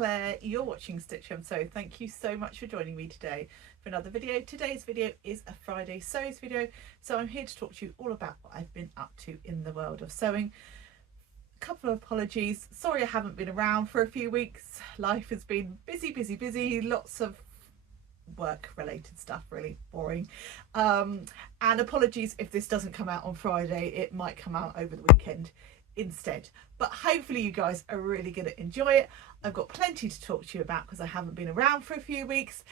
Claire, you're watching Stitch Home Sew. Thank you so much for joining me today for another video. Today's video is a Friday sews video, so I'm here to talk to you all about what I've been up to in the world of sewing. A couple of apologies, sorry I haven't been around for a few weeks. Life has been busy, lots of work related stuff, really boring, and apologies if this doesn't come out on Friday. It might come out over the weekend instead, but hopefully you guys are really going to enjoy it. I've got plenty to talk to you about because I haven't been around for a few weeks,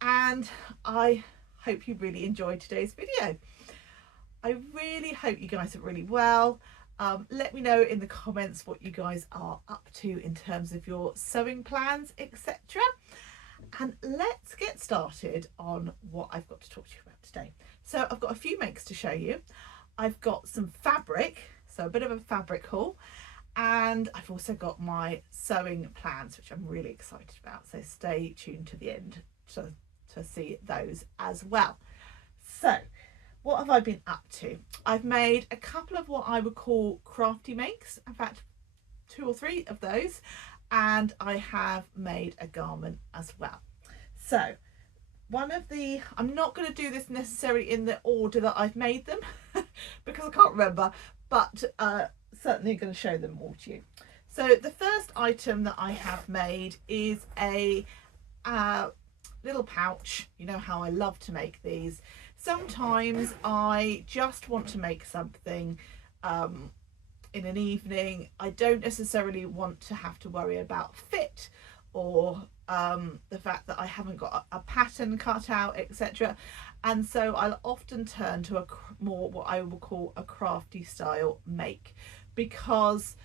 and I hope you really enjoyed today's video. I really hope you guys are really well. Let me know in the comments what you guys are up to in terms of your sewing plans, etc. And let's get started on what I've got to talk to you about today. So I've got a few makes to show you. I've got some fabric, so a bit of a fabric haul, and I've also got my sewing plans, which I'm really excited about. So stay tuned to the end to see those as well. So what have I been up to? I've made a couple of what I would call crafty makes, in fact 2 or 3 of those, and I have made a garment as well. So one of the, I'm not going to do this necessarily in the order that I've made them because I can't remember, but certainly going to show them all to you. So the first item that I have made is a little pouch. You know how I love to make these. Sometimes I just want to make something in an evening. I don't necessarily want to have to worry about fit or the fact that I haven't got a pattern cut out, etc. And so I'll often turn to a more what I will call a crafty style make, because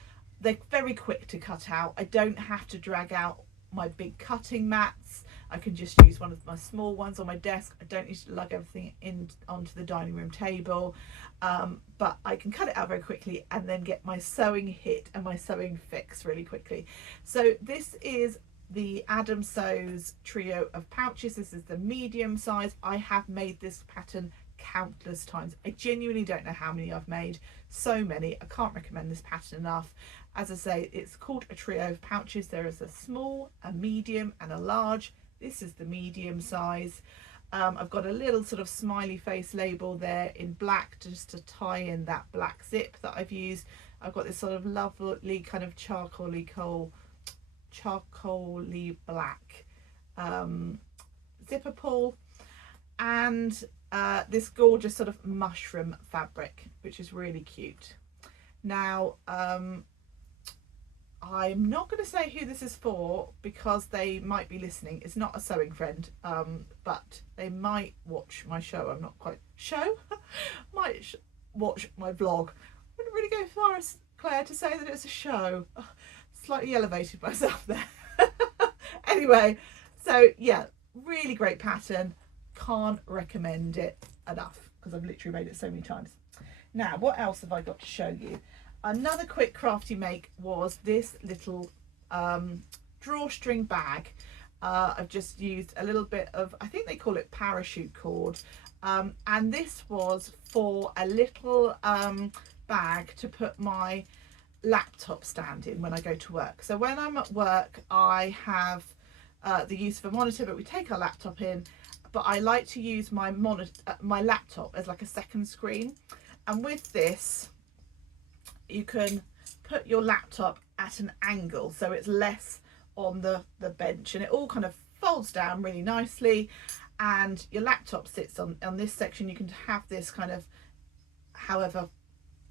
they're very quick to cut out. I don't have to drag out my big cutting mats. I can just use one of my small ones on my desk. I don't need to lug everything in onto the dining room table, but I can cut it out very quickly and then get my sewing hit and my sewing fix really quickly. So this is the Adam Sews trio of pouches. This is the medium size. I have made this pattern countless times. I genuinely don't know how many I've made, so many. I can't recommend this pattern enough. As I say, it's called a trio of pouches. There is a small, a medium and a large. This is the medium size. I've got a little sort of smiley face label there in black just to tie in that black zip that I've used. I've got this sort of lovely kind of charcoaly black zipper pull, and this gorgeous sort of mushroom fabric, which is really cute. Now I'm not going to say who this is for because they might be listening. It's not a sewing friend, but they might watch my show. I'm not quite might watch my vlog. I wouldn't really go as far as Claire to say that it's a show. Oh, slightly elevated myself there. Anyway, so yeah, really great pattern. Can't recommend it enough because I've literally made it so many times. Now, what else have I got to show you? Another quick crafty make was this little drawstring bag. I've just used a little bit of, I think they call it parachute cord, and this was for a little bag to put my laptop stand in when I go to work. So when I'm at work, I have the use of a monitor, but we take our laptop in, but I like to use my my laptop as like a second screen. And with this, you can put your laptop at an angle so it's less on the bench, and it all kind of folds down really nicely, and your laptop sits on this section. You can have this kind of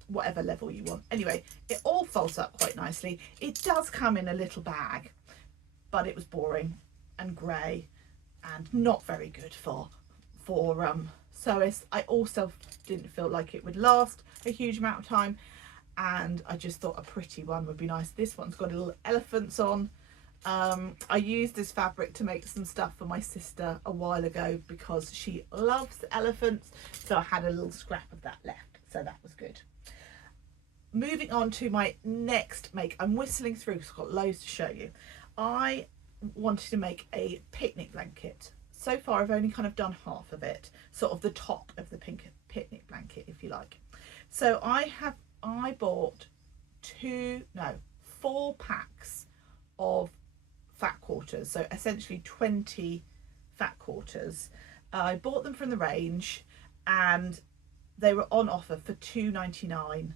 whatever level you want. Anyway, it all folds up quite nicely. It does come in a little bag, but it was boring and grey and not very good for sewists. I also didn't feel like it would last a huge amount of time, and I just thought a pretty one would be nice. This one's got little elephants on. I used this fabric to make some stuff for my sister a while ago because she loves elephants, so I had a little scrap of that left, so that was good. Moving on to my next make. I'm whistling through because I've got loads to show you. I wanted to make a picnic blanket. So far I've only kind of done half of it, sort of the top of the picnic blanket, if you like. So I bought 4 packs of fat quarters, so essentially 20 fat quarters. I bought them from the range and they were on offer for £2.99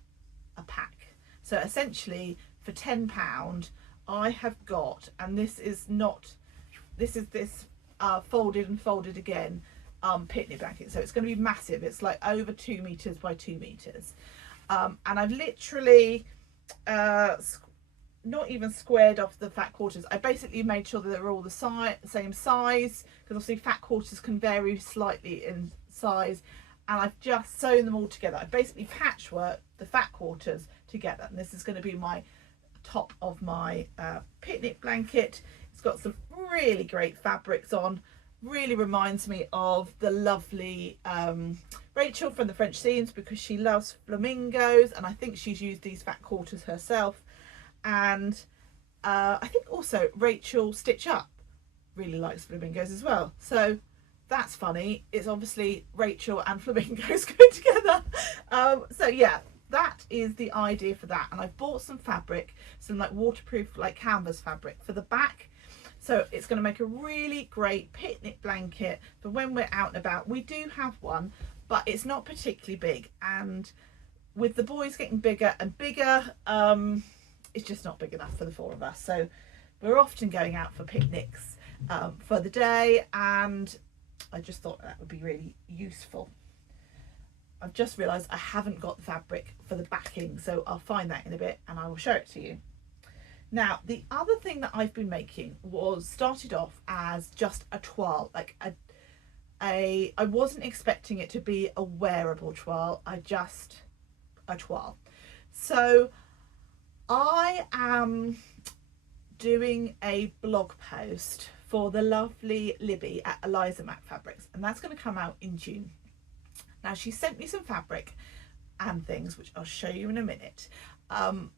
a pack. So essentially for £10 I have got, and this is this folded and folded again picnic blanket, so it's going to be massive. It's like over 2 meters by 2 meters, and I've literally not even squared off the fat quarters. I basically made sure that they're all the same size, because obviously fat quarters can vary slightly in size, and I've just sewn them all together. I've basically patchworked the fat quarters together, and this is going to be my top of my picnic blanket. It's got some really great fabrics on, really reminds me of the lovely Rachael from the French Seams, because she loves flamingos, and I think she's used these fat quarters herself. And I think also Rachael Stitch Up really likes flamingos as well, so that's funny. It's obviously Rachael and flamingos go together. So yeah, that is the idea for that. And I've bought some fabric, some like waterproof like canvas fabric for the back, so it's going to make a really great picnic blanket for when we're out and about. We do have one, but it's not particularly big, and with the boys getting bigger and bigger, it's just not big enough for the 4 of us. So we're often going out for picnics for the day, and I just thought that would be really useful. I've just realised I haven't got the fabric for the backing, so I'll find that in a bit and I will show it to you. Now, the other thing that I've been making started off as just a toile, like I wasn't expecting it to be a wearable toile, a toile. So I am doing a blog post for the lovely Libby at Eliza M Fabrics, and that's going to come out in June. Now, she sent me some fabric and things, which I'll show you in a minute, and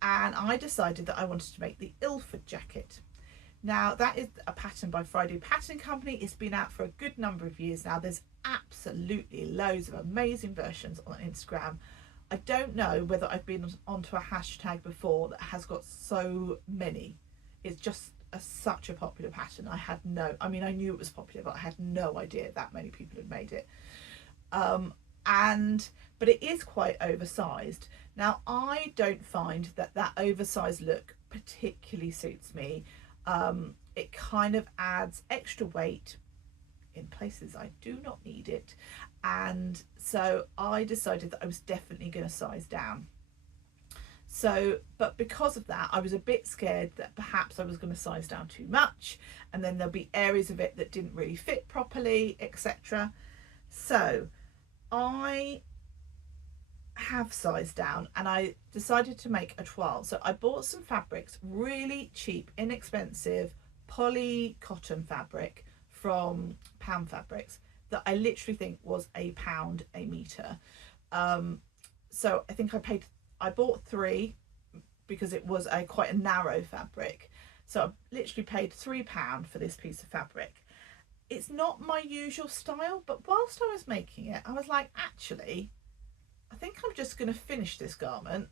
I decided that I wanted to make the Ilford jacket. Now, that is a pattern by Friday Pattern Company. It's been out for a good number of years now. There's absolutely loads of amazing versions on Instagram. I don't know whether I've been onto a hashtag before that has got so many. It's just such a popular pattern. I knew it was popular, but I had no idea that many people had made it. But it is quite oversized. Now, I don't find that oversized look particularly suits me. It kind of adds extra weight in places I do not need it, and so I decided that I was definitely going to size down. So, but because of that, I was a bit scared that perhaps I was going to size down too much, and then there'll be areas of it that didn't really fit properly, etc. So I have sized down and I decided to make a toile. So I bought some fabrics, really cheap, inexpensive poly cotton fabric from Pound Fabrics, that I literally think was £1 a metre. So I think I bought 3 because it was quite a narrow fabric. So I literally paid £3 for this piece of fabric. It's not my usual style, but whilst I was making it, I was like, actually, I think I'm just going to finish this garment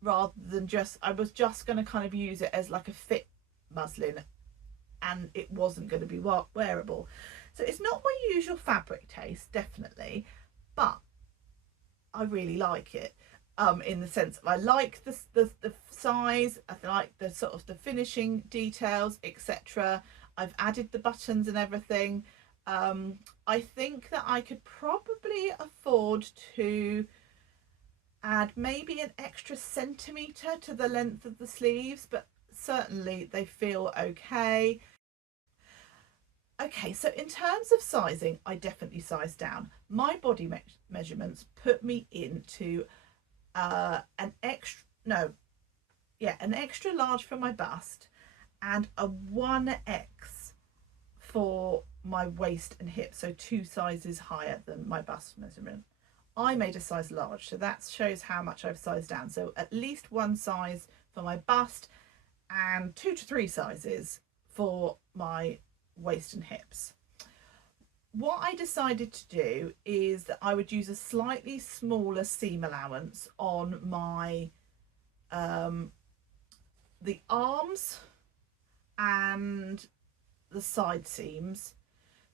rather than I was just going to kind of use it as like a fit muslin, and it wasn't going to be wearable. So it's not my usual fabric taste, definitely, but I really like it. In the sense of I like the size, I like the sort of the finishing details, etc. I've added the buttons and everything. I think that I could probably afford to add maybe an extra centimetre to the length of the sleeves, but certainly they feel okay. Okay, so in terms of sizing, I definitely sized down. My body measurements put me into an extra large for my bust and a 1X for my waist and hip, so 2 sizes higher than my bust measurement. I made a size large, so that shows how much I've sized down. So at least 1 size for my bust and 2 to 3 sizes for my waist and hips. What I decided to do is that I would use a slightly smaller seam allowance on my the arms and the side seams.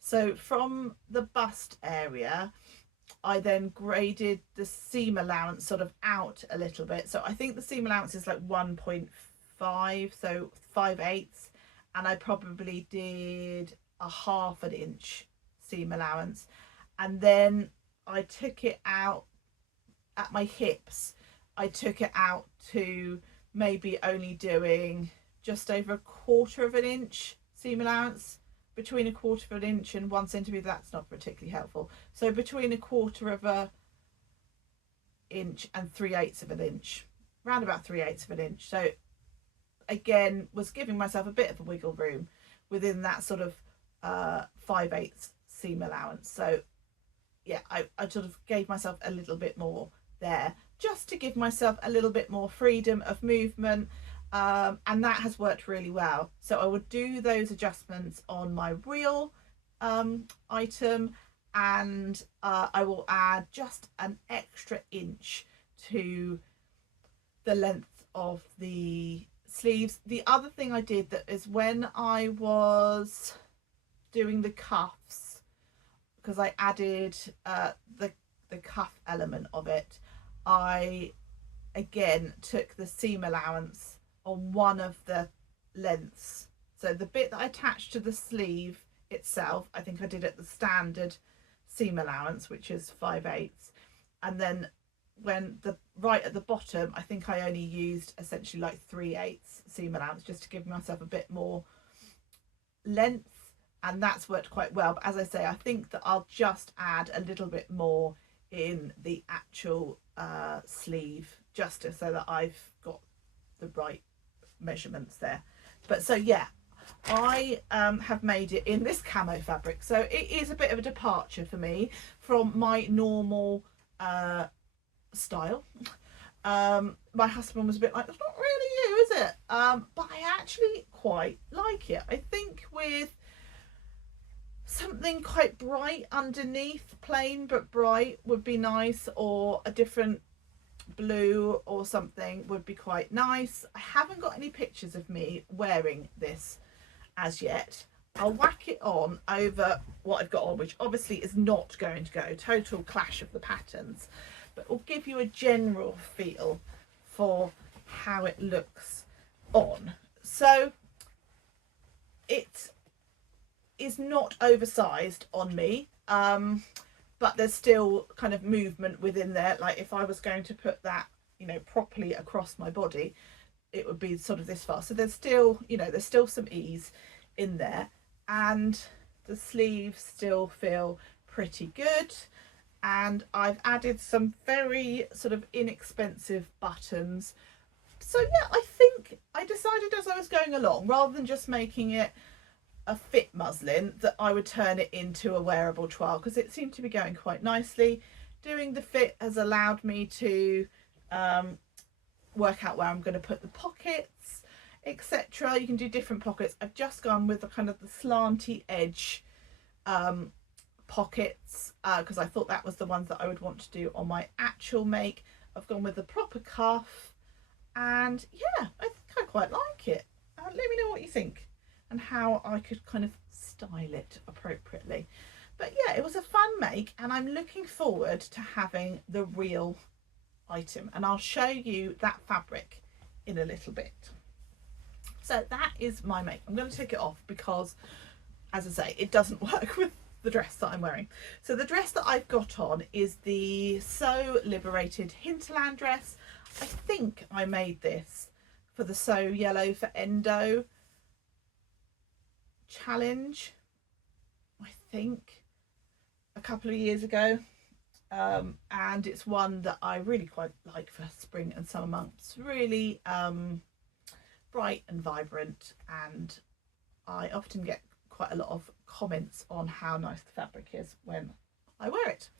So from the bust area, I then graded the seam allowance sort of out a little bit. So I think the seam allowance is like 1.5, so 5/8, and I probably did a 1/2 inch seam allowance, and then I took it out at my hips. I took it out to maybe only doing just over 1/4 inch seam allowance. Between 1/4 inch and 1 centimetre, that's not particularly helpful. So between 1/4 inch and 3/8 inch, round about 3/8 inch. So again, was giving myself a bit of a wiggle room within that sort of 5/8 seam allowance. So yeah, I sort of gave myself a little bit more there, just to give myself a little bit more freedom of movement. And that has worked really well. So I would do those adjustments on my real item, and I will add just an extra inch to the length of the sleeves. The other thing I did that is when I was doing the cuffs, because I added the cuff element of it, I again took the seam allowance on one of the lengths. So the bit that I attached to the sleeve itself, I think I did at the standard seam allowance, which is 5/8, and then when the right at the bottom, I think I only used essentially like 3/8 seam allowance, just to give myself a bit more length, and that's worked quite well. But as I say, I think that I'll just add a little bit more in the actual sleeve, just so that I've got the right measurements there. But so yeah, I have made it in this camo fabric, so it is a bit of a departure for me from my normal style. My husband was a bit like, that's not really you, is it? But I actually quite like it. I think with something quite bright underneath, plain but bright, would be nice, or a different blue or something would be quite nice. I haven't got any pictures of me wearing this as yet. I'll whack it on over what I've got on, which obviously is not going to go total clash of the patterns, but it will give you a general feel for how it looks on. So it is not oversized on me, but there's still kind of movement within there. Like if I was going to put that, you know, properly across my body, it would be sort of this far. So there's still, you know, there's still some ease in there, and the sleeves still feel pretty good. And I've added some very sort of inexpensive buttons. So yeah, I think I decided as I was going along, rather than just making it a fit muslin, that I would turn it into a wearable toile, because it seemed to be going quite nicely. Doing the fit has allowed me to work out where I'm going to put the pockets, etc. You can do different pockets. I've just gone with the kind of the slanty edge pockets, because I thought that was the ones that I would want to do on my actual make. I've gone with the proper cuff, and yeah, I think I quite like it. Let me know what you think and how I could kind of style it appropriately. But yeah, it was a fun make, and I'm looking forward to having the real item, and I'll show you that fabric in a little bit. So that is my make. I'm going to take it off because, as I say, it doesn't work with the dress that I'm wearing. So the dress that I've got on is the So Liberated Hinterland dress. I think I made this for the So Yellow for Endo challenge, I think, a couple of years ago, and it's one that I really quite like for spring and summer months. Really bright and vibrant, and I often get quite a lot of comments on how nice the fabric is when I wear it.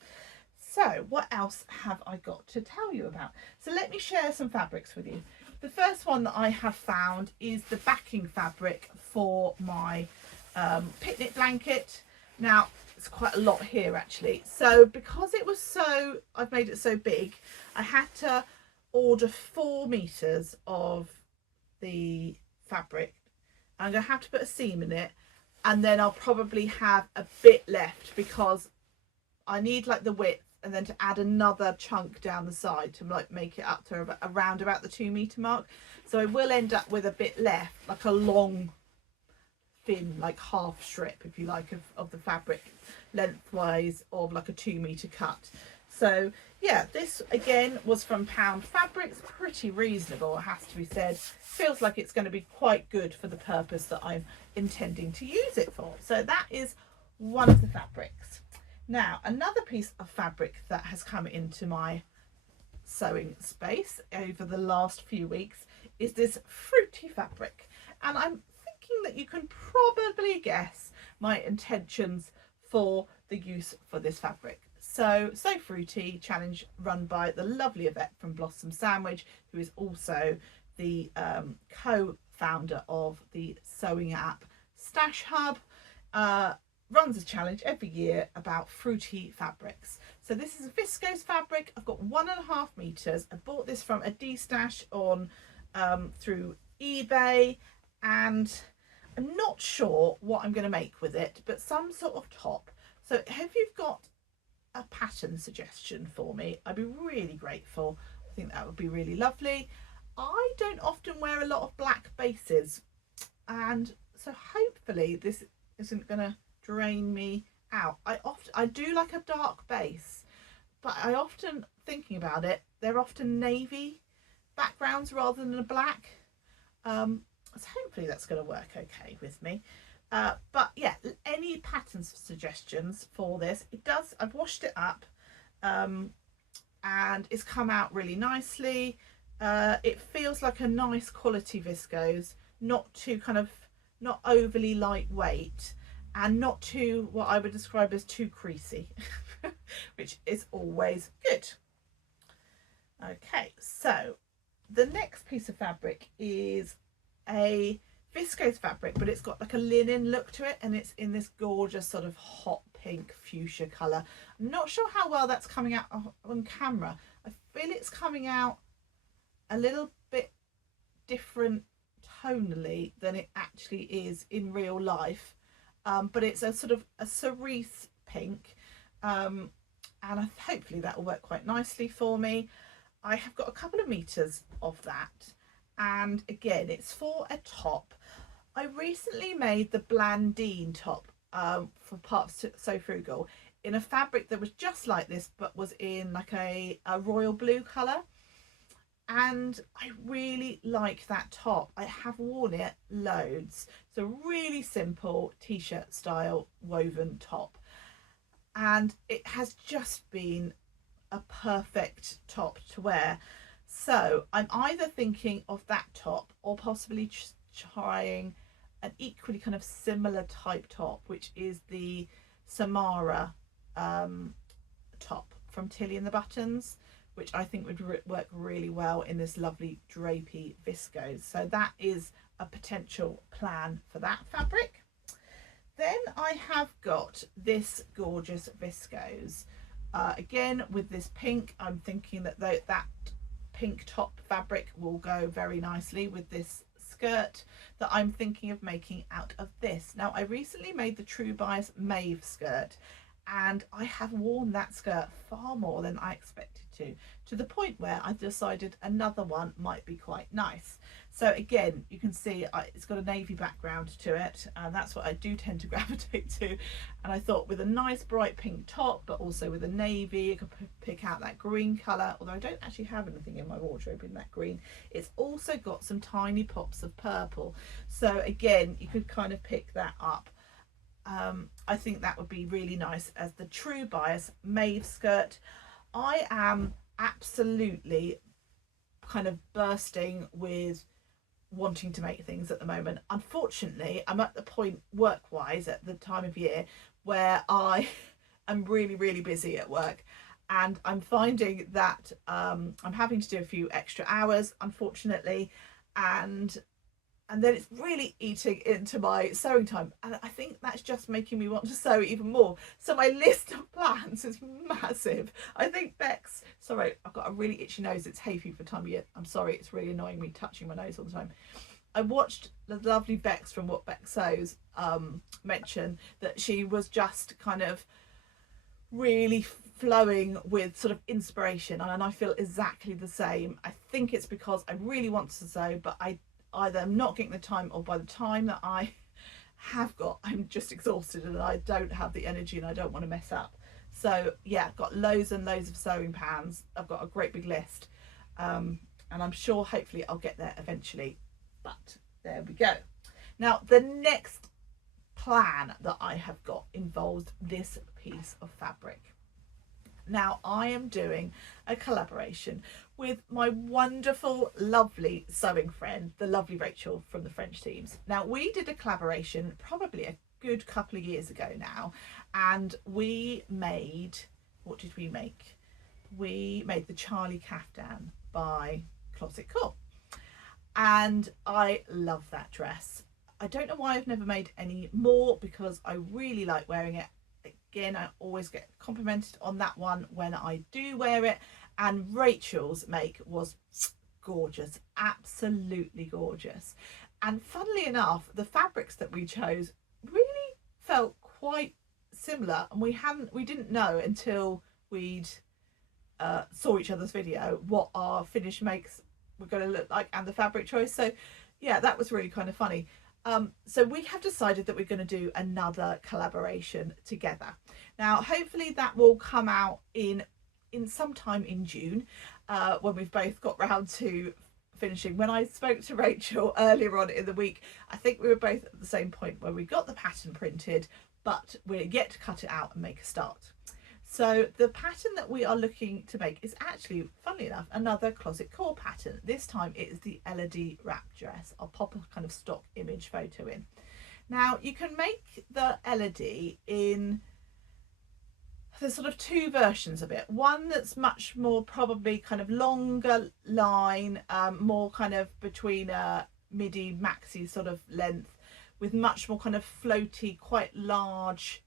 So what else have I got to tell you about? So let me share some fabrics with you. The first one that I have found is the backing fabric for my picnic blanket. Now it's quite a lot here actually. So because it was so, I've made it so big, I had to order 4 meters of the fabric, I'm going to have to put a seam in it, and then I'll probably have a bit left because I need like the width, and then to add another chunk down the side to like make it up to around about the 2 meter mark. So I will end up with a bit left, like a long thin like half strip, if you like, of the fabric lengthwise of like a 2 meter cut. So yeah, this again was from Pound Fabrics, pretty reasonable, it has to be said. Feels like it's going to be quite good for the purpose that I'm intending to use it for. So that is one of the fabrics. Now another piece of fabric that has come into my sewing space over the last few weeks is this fruity fabric, and I'm thinking that you can probably guess my intentions for the use for this fabric. So Fruity challenge run by the lovely Yvette from Blossom Sandwich, who is also the co-founder of the sewing app Stash Hub, runs a challenge every year about fruity fabrics. So this is a viscose fabric. I've got 1.5 meters. I bought this from a D-stash on through eBay, and I'm not sure what I'm going to make with it, but some sort of top. So if you've got a pattern suggestion for me, I'd be really grateful. I think that would be really lovely. I don't often wear a lot of black bases, and so hopefully this isn't going to drain me out. I do like a dark base, but I often, thinking about it, they're often navy backgrounds rather than a black. So hopefully that's going to work okay with me. But yeah, any pattern suggestions for this? It does, I've washed it up, and it's come out really nicely. It feels like a nice quality viscose, not too not overly lightweight, and not too, what I would describe as too creasy, which is always good. Okay, so the next piece of fabric is a viscose fabric, but it's got like a linen look to it, and it's in this gorgeous sort of hot pink fuchsia colour. I'm not sure how well that's coming out on camera. I feel it's coming out a little bit different tonally than it actually is in real life, but it's a sort of a cerise pink, and hopefully that will work quite nicely for me. I have got a couple of meters of that, and again it's for a top. I recently made the Blandine top for Parts So Frugal in a fabric that was just like this, but was in like a royal blue colour, and I really like that top. I have worn it loads. It's a really simple t-shirt style woven top, and it has just been a perfect top to wear. So I'm either thinking of that top or possibly trying an equally kind of similar type top, which is the Samara top from Tilly and the Buttons, which I think would work really well in this lovely drapey viscose. So that is a potential plan for that fabric. Then I have got this gorgeous viscose. Again, with this pink, I'm thinking that that pink top fabric will go very nicely with this skirt that I'm thinking of making out of this. Now, I recently made the True Bias Mauve skirt, and I have worn that skirt far more than I expected to the point where I decided another one might be quite nice. So again, you can see it's got a navy background to it, and that's what I do tend to gravitate to. And I thought with a nice bright pink top, but also with a navy, I could pick out that green colour, although I don't actually have anything in my wardrobe in that green. It's also got some tiny pops of purple. So again, you could kind of pick that up. I think that would be really nice as the True Bias Mauve skirt. I am absolutely kind of bursting with wanting to make things at the moment. Unfortunately, I'm at the point work-wise at the time of year where I am really busy at work, and I'm finding that I'm having to do a few extra hours, unfortunately, and then it's really eating into my sewing time, and I think that's just making me want to sew even more. So my list of plans is massive. I think Bex, sorry, I've got a really itchy nose. It's hay fever time of year. I'm sorry, it's really annoying me touching my nose all the time. I watched the lovely Bex from What Bex Sews mention that she was just kind of really flowing with sort of inspiration, and I feel exactly the same. I think it's because I really want to sew, but I either am not getting the time, or by the time that I have got, I'm just exhausted and I don't have the energy and I don't want to mess up. So yeah, I've got loads and loads of sewing pans. I've got a great big list, and I'm sure hopefully I'll get there eventually, but there we go. Now the next plan that I have got involves this piece of fabric. Now I am doing a collaboration with my wonderful, lovely sewing friend, the lovely Rachael from the French teams. Now we did a collaboration probably a good couple of years ago now, and we made, what did we make? We made the Charlie Caftan by Closet Core, and I love that dress. I don't know why I've never made any more, because I really like wearing it. Again, I always get complimented on that one when I do wear it, and Rachel's make was gorgeous, absolutely gorgeous. And funnily enough, the fabrics that we chose really felt quite similar, and we didn't know until we'd saw each other's video what our finished makes were going to look like, and the fabric choice. So yeah, that was really kind of funny. So we have decided that we're going to do another collaboration together. Now hopefully that will come out in sometime in June, when we've both got round to finishing. When I spoke to Rachael earlier on in the week, I think we were both at the same point where we got the pattern printed, but we're yet to cut it out and make a start. So the pattern that we are looking to make is actually, funnily enough, another Closet Core pattern. This time it is the Elodie wrap dress. I'll pop a kind of stock image photo in. Now you can make the Elodie in, there's sort of two versions of it. One that's much more probably kind of longer line, more kind of between a midi maxi sort of length, with much more kind of floaty, quite large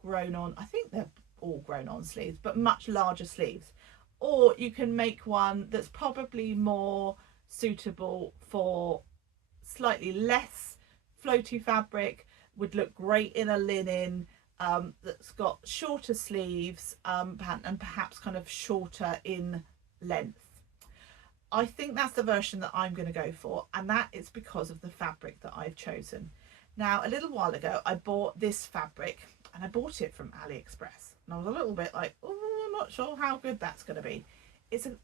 grown on, I think they're all grown on sleeves, but much larger sleeves. Or you can make one that's probably more suitable for slightly less floaty fabric, would look great in a linen, that's got shorter sleeves, and perhaps kind of shorter in length. I think that's the version that I'm going to go for, and that is because of the fabric that I've chosen. Now a little while ago I bought this fabric, and I bought it from AliExpress, and I was a little bit like, oh, I'm not sure how good that's going to be. It's a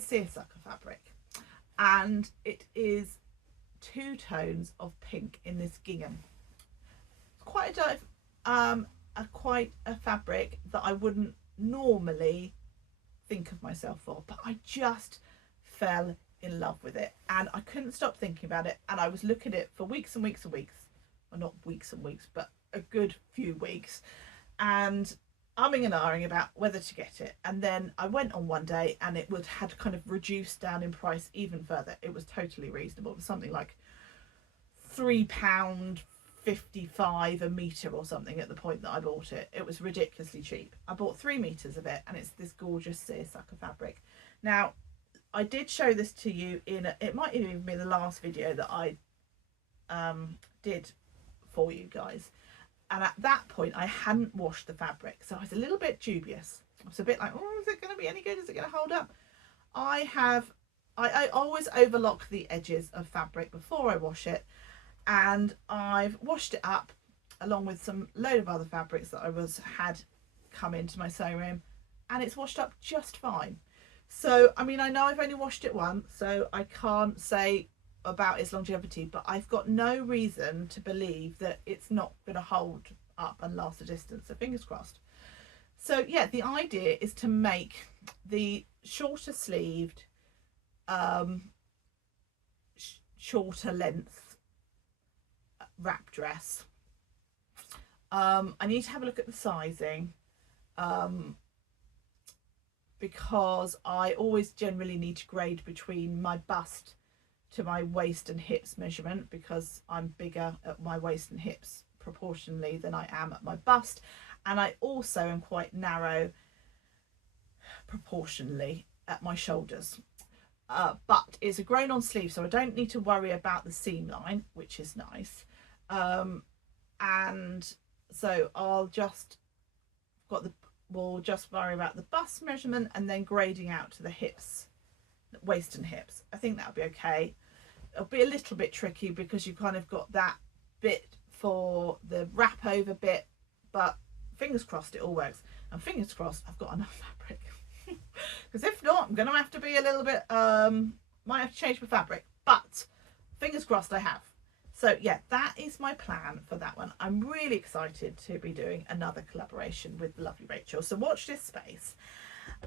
seersucker fabric, and it is 2 tones of pink in this gingham. Quite a fabric that I wouldn't normally think of myself for, but I just fell in love with it, and I couldn't stop thinking about it, and I was looking at it for weeks and weeks and weeks. Well, not weeks and weeks, but a good few weeks, and umming and ahhing about whether to get it. And then I went on one day, and it had kind of reduced down in price even further. It was totally reasonable. It was something like £3.55 a metre or something at the point that I bought it. It was ridiculously cheap. I bought 3 meters of it, and it's this gorgeous seersucker fabric. Now I did show this to you in it might even be the last video that I did for you guys, and at that point I hadn't washed the fabric, so I was a little bit dubious. I was a bit like, oh, is it going to be any good? Is it going to hold up? I always overlock the edges of fabric before I wash it, and I've washed it up along with some load of other fabrics that I had come into my sewing room, and it's washed up just fine. So I mean, I know I've only washed it once, so I can't say about its longevity, but I've got no reason to believe that it's not going to hold up and last a distance, so fingers crossed. So yeah, the idea is to make the shorter sleeved, shorter length wrap dress. I need to have a look at the sizing, because I always generally need to grade between my bust to my waist and hips measurement, because I'm bigger at my waist and hips proportionally than I am at my bust, and I also am quite narrow proportionally at my shoulders. but it's a grown on sleeve, so I don't need to worry about the seam line, which is nice. And so we'll just worry about the bust measurement and then grading out to the hips, waist and hips. I think that'll be okay. It'll be a little bit tricky because you've kind of got that bit for the wrap over bit, but fingers crossed it all works, and fingers crossed I've got enough fabric, because if not I'm gonna have to be a little bit might have to change my fabric, but fingers crossed I have. So yeah, that is my plan for that one. I'm really excited to be doing another collaboration with the lovely Rachael, so watch this space.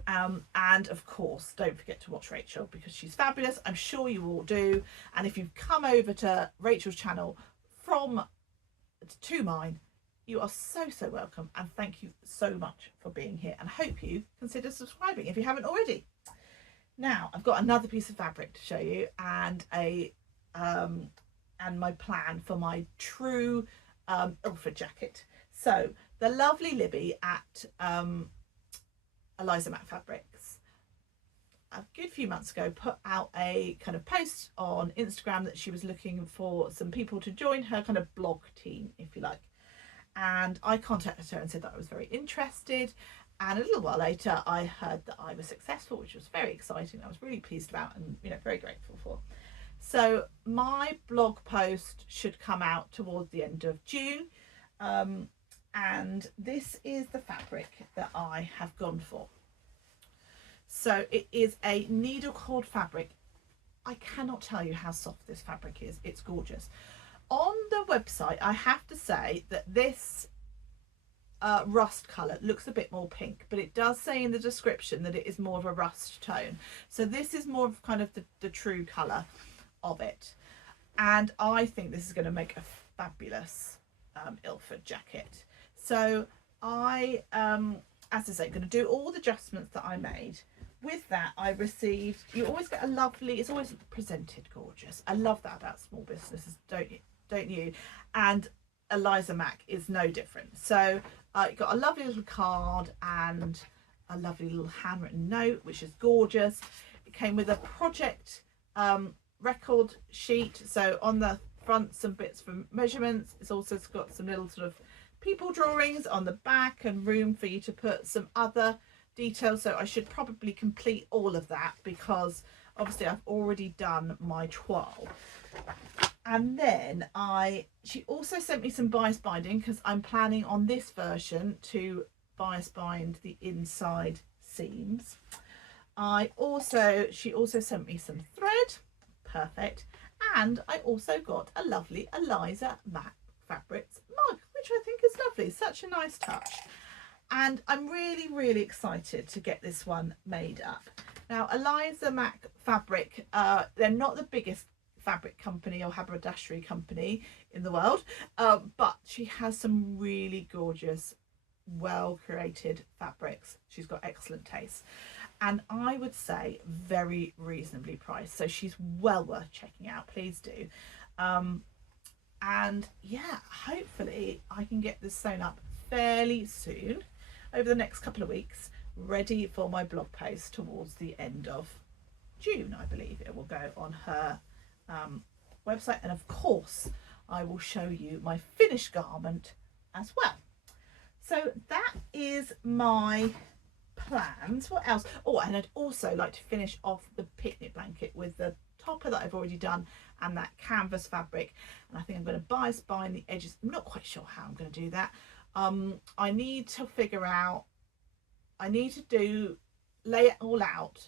And of course don't forget to watch Rachael because she's fabulous. I'm sure you all do, and if you've come over to Rachael's channel to mine, you are so welcome, and thank you so much for being here, and I hope you consider subscribing if you haven't already. Now I've got another piece of fabric to show you, and my plan for my true Ilford jacket. So the lovely Libby at Eliza M Fabrics a good few months ago put out a kind of post on Instagram that she was looking for some people to join her kind of blog team, if you like, and I contacted her and said that I was very interested, and a little while later I heard that I was successful, which was very exciting. I was really pleased about, and very grateful for. So my blog post should come out towards the end of June, and this is the fabric that I have gone for. So it is a needle cord fabric. I cannot tell you how soft this fabric is. It's gorgeous. On the website, I have to say that this rust colour looks a bit more pink, but it does say in the description that it is more of a rust tone. So this is more of kind of the true colour of it. And I think this is going to make a fabulous Ilford jacket. So I, as I say, going to do all the adjustments that I made. With that, I received, you always get a lovely, it's always presented gorgeous. I love that about small businesses, don't you? And Eliza Mac is no different. So you got a lovely little card and a lovely little handwritten note, which is gorgeous. It came with a project record sheet. So on the front, some bits for measurements. It's also got some little sort of people drawings on the back and room for you to put some other details. So I should probably complete all of that because obviously I've already done my toile. And then she also sent me some bias binding because I'm planning on this version to bias bind the inside seams. She also sent me some thread, perfect, and I also got a lovely Eliza Mac Fabrics mug, which I think is lovely, such a nice touch. And I'm really excited to get this one made up. Now Eliza Mac Fabric, they're not the biggest fabric company or haberdashery company in the world, but she has some really gorgeous, well created fabrics. She's got excellent taste, and I would say very reasonably priced, so she's well worth checking out. Please do. And yeah, hopefully I can get this sewn up fairly soon, over the next couple of weeks, ready for my blog post towards the end of June. I believe it will go on her website, and of course I will show you my finished garment as well. So that is my plans. What else? Oh, and I'd also like to finish off the picnic blanket with the topper that I've already done and that canvas fabric, and I think I'm going to bias bind the edges. I'm not quite sure how I'm going to do that. I need to figure out, I need to lay it all out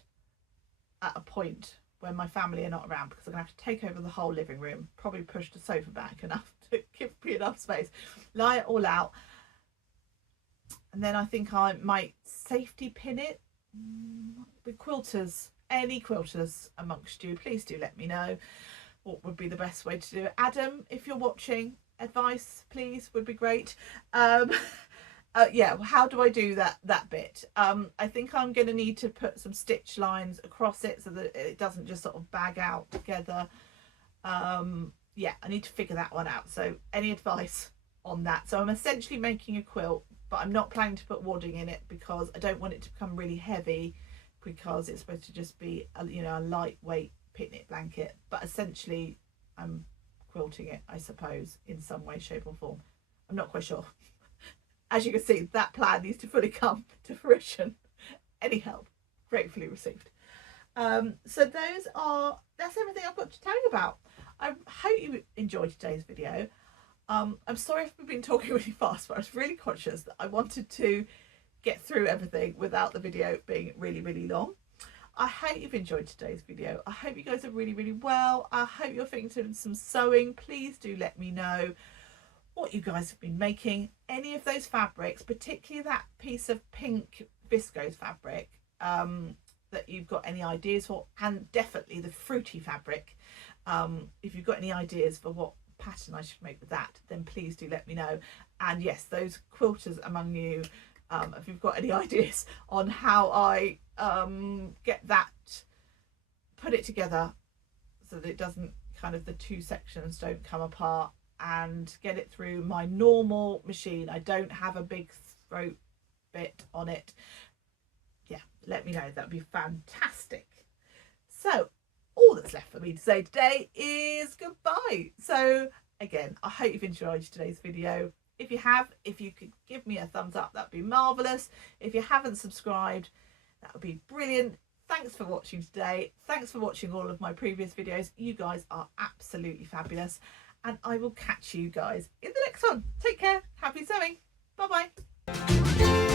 at a point when my family are not around, because I'm gonna have to take over the whole living room, probably push the sofa back enough to give me enough space, lay it all out, and then I think I might safety pin it with quilters. Any quilters amongst you, please do let me know what would be the best way to do it. Adam, if you're watching, advice please would be great. Yeah, how do I do that bit? I think I'm going to need to put some stitch lines across it so that it doesn't just sort of bag out together. Yeah, I need to figure that one out, so any advice on that? So I'm essentially making a quilt, but I'm not planning to put wadding in it because I don't want it to become really heavy because it's supposed to just be a, you know, a lightweight picnic blanket, but essentially I'm quilting it, I suppose, in some way, shape or form. I'm not quite sure. As you can see, that plan needs to fully come to fruition. Any help gratefully received. So that's everything I've got to tell you about. I hope you enjoyed today's video. I'm sorry if I've been talking really fast, but I was really conscious that I wanted to get through everything without the video being really, really long. I hope you've enjoyed today's video. I hope you guys are really, really well. I hope you're thinking some sewing. Please do let me know what you guys have been making. Any of those fabrics, particularly that piece of pink viscose fabric, that you've got any ideas for, and definitely the fruity fabric. If you've got any ideas for what pattern I should make with that, then please do let me know. And yes, those quilters among you, if you've got any ideas on how I get that, put it together so that it doesn't, kind of the two sections don't come apart, and get it through my normal machine. I don't have a big throat bit on it. Yeah, let me know, that would be fantastic. So all that's left for me to say today is goodbye. So again, I hope you've enjoyed today's video. If you have, if you could give me a thumbs up, that'd be marvelous. If you haven't subscribed, that would be brilliant. Thanks for watching today. Thanks for watching all of my previous videos. You guys are absolutely fabulous, and I will catch you guys in the next one. Take care. Happy sewing. Bye bye.